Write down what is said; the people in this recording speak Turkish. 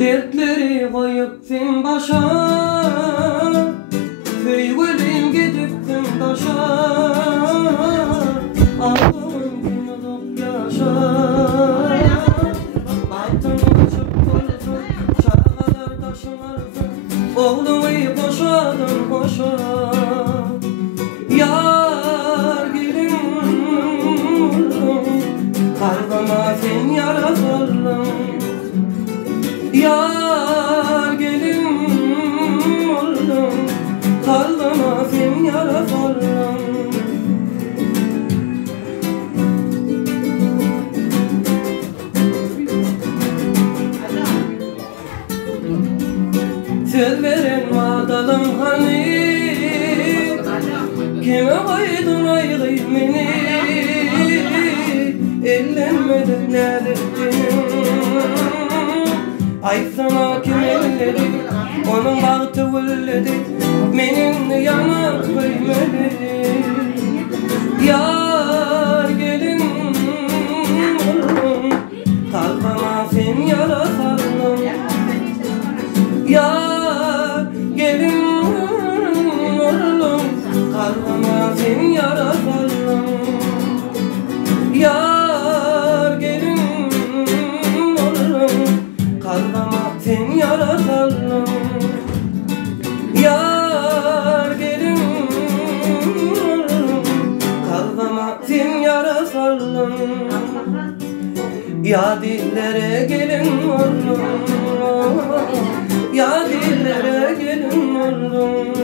Dertleri koyuptun başa, feyvelim gidiptin taşa. Ağlamın günlük yaşa, baktın açıp koydun, çağlar taşılardın, oğlumu boşadın boşa. Yar gelin oldum, kalbama sen yaratıldın. Yar gelin oldum, kalbama sen yaratıldın. Söz veren vadadım hani, kime koydun ayrı beni? Ellenmedin ne dedin? Ay sana kim elledi? Onun bahtı vülledi, benim yana koymedi. Yar gelin oldum, kalbama sen yaratıldın. Yar gelin oldum, kalbama sen yaratıldın. Yar gelin oldum, kalbama sen yaratıldın. Yar gelin oldum, kalbama sen yaratıldın. Ya dillere gelin oldum, ya dillere gelin oldum.